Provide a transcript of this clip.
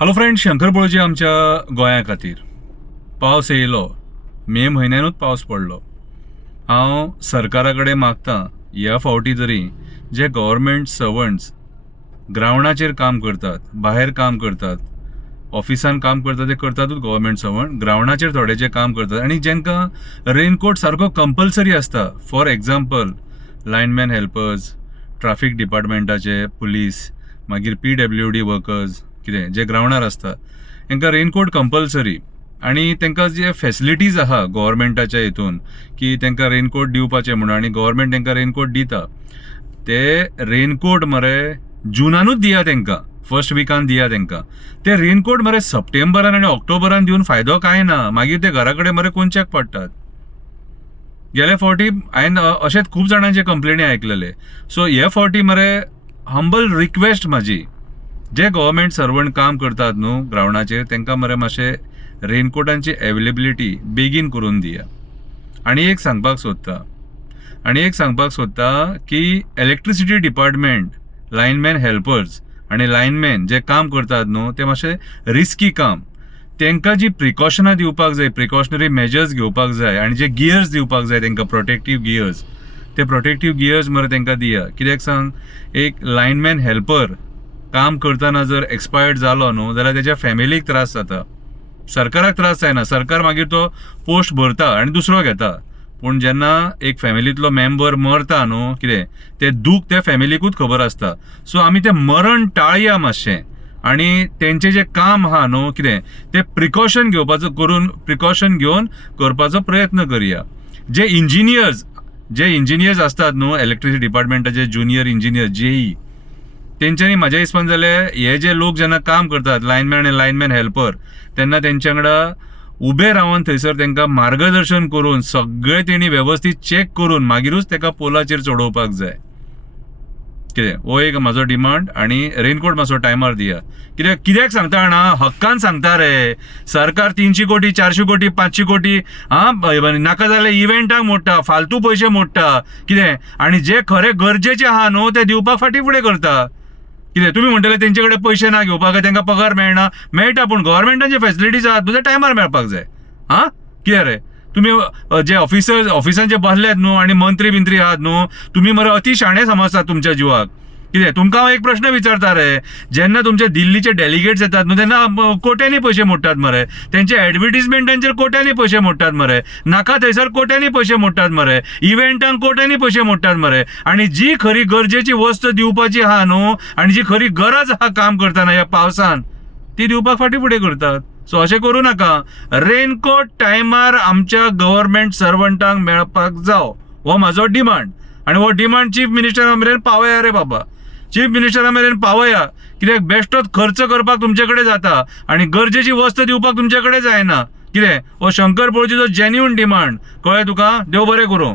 Hello friend, Shankar पळोवची आमच्या गोंया खातीर पावस येयलो. मे म्हयन्यानूच पावस पडलो. हांव सरकारा कडेन मागतां ह्या फावटी तरी जे गव्हर्मेंट सर्वंट्स ग्रावंडाचेर काम करतात, भायर काम करतात, ऑफिसान काम करतात, ते करतातूच गव्हर्मेंट सर्वंट. ग्रावंडाचेर थोडे जे काम करतात आनी जेंकां रेनकोट सारको कंपल्सरी आसता. For example lineman helpers, traffic डिपार्टमेंटाचे पुलीस, मागीर PWD वर्कर्स, कितें जे ग्रावंडार आसता तांकां रेनकोट कंपल्सरी. आनी तांकां जे फॅसिलिटीज आहा गव्हर्मेंटाच्या हितून की तांकां रेनकोट दिवपाचे म्हणून, आनी गव्हर्मेंट तांकां रेनकोट दिता, ते रेनकोट मरे जुनानूच दिया तांकां, फर्स्ट विकान दिया तांकां. ते रेनकोट मरे सप्टेंबरान आनी ऑक्टोबरान दिवन फायदो कांय ना. मागीर ते घरा कडेन मरे कोंच्याक पडटात. गेल्या फावटी हांवें अशेंच खूब जाणांचे कंप्लेनी आयकलेले. सो हे फावटी मरे हंबल रिक्वेस्ट म्हाजी, जे गव्हर्मेंट सर्वंट काम करतात न्हू ग्रावंडाचेर, तांकां मरे मातशे रेनकोटांची अवेलेबिलिटी बेगीन करून दिया. आनी एक सांगपाक सोदता की इलेक्ट्रिसिटी डिपार्टमेंट, लायनमॅन हेल्पर्स आनी लायनमॅन जे काम करतात न्हू, ते मातशे रिस्की काम. तांकां जी प्रिकॉशनां दिवपाक जाय, प्रिकॉशनरी मेजर्स घेवपाक जाय, आनी जे गियर्स दिवपाक जाय तांकां, प्रोटेक्टीव गियर्स, ते प्रोटेक्टीव गियर्स मरे तांकां दिया. कित्याक सांग, एक लायनमॅन हेल्पर काम करतना जर एक्सपायर्ड जालो न्हू जाल्यार तेज्या फॅमिलीक त्रास जाता. सरकाराक त्रास जायना, सरकार मागीर तो पोस्ट भरता आनी दुसरो घेता. पूण जेन्ना एक फॅमिलींतलो मेंबर मरता न्हू, कितें तें दूख त्या फॅमिलीकूच खबर आसता. सो आमी तें मरण टाळया मातशें, आनी तेंचें जें काम आहा न्हू, कितें तें प्रिकॉशन घेवन करपाचो प्रयत्न करया. जे इंजिनियर्स आसतात न्हू इलेक्ट्रिसिटी डिपार्टमेंटाचे, ज्युनियर इंजिनियर JE, तेंच्यांनी म्हाज्या हिसपान जाल्यार हे जे लोक जेन्ना काम करतात लायनमॅन आनी लायनमॅन हेल्पर, तेन्ना तेंच्या वांगडा उबे रावन थंयसर तांकां मार्गदर्शन करून सगळें तेणी वेवस्थीत चॅक करून मागीरूच ताका पोलाचेर चडोवपाक जाय. कितें हो एक म्हाजो डिमांड. आनी रेनकोट मातसो टायमार दिया. कित्याक सांगता जाणा, हक्कान सांगता रे. सरकार 300 कोटी 400 कोटी 500 कोटी नाका जाल्यार इव्हेंटाक मोडटा, फालतू पयशे मोडटा. कितें आनी जे खरे गरजेचे आहा न्हू ते दिवपाक फाटीं फुडें करता. कितें तुमी म्हणटले तेंचे कडेन पयशे ना घेवपाक, तांकां पगार मेळटा, पूण गव्हर्मेंटाचे फॅसिलिटीज आहात ते टायमार मेळपाक जाय. कितें रे तुमी जे ऑफिसान जे बसल्यात न्हू आनी मंत्री आहात न्हू, तुमी मरे अति शाणे समजतात तुमच्या जिवाक. कितें तुमकां हांव एक प्रश्न विचारता रे, जेन्ना तुमचे दिल्लीचे डेलिगेट्स येतात न्हू तेन्ना कोट्यांनी पयशे मोडटात मरे. तेंचे एडवर्टिजमेंटांचेर कोट्यांनी पयशे मोडटात मरे. नाका थंयसर कोट्यांनी पयशे मोडटात मरे. इव्हेंटांक कोट्यांनी पयशे मोडटात मरे. आनी जी खरी गरजेची वस्त दिवपाची आहा न्हू, आनी जी खरी गरज आहा काम करतना ह्या पावसान, ती दिवपाक फाटीं फुडें करतात. सो अशें करूं नाका. रेनकोट टायमार आमच्या गव्हर्मेंट सर्वंटांक मेळपाक जावो, हो म्हाजो डिमांड. आनी हो डिमांड चीफ मिनिस्टरा मेरेन पावया रे बाबा. चीफ मिनिस्टरा मेरेन पावया. कित्याक बेश्टोच खर्च करपाक तुमचे कडेन जाता आनी गरजेची वस्त दिवपाक तुमचे कडेन जायना. कितें हो शंकर पळोवचीचो जेन्युइन डिमांड. कळ्ळें तुका? देव बरें करूं.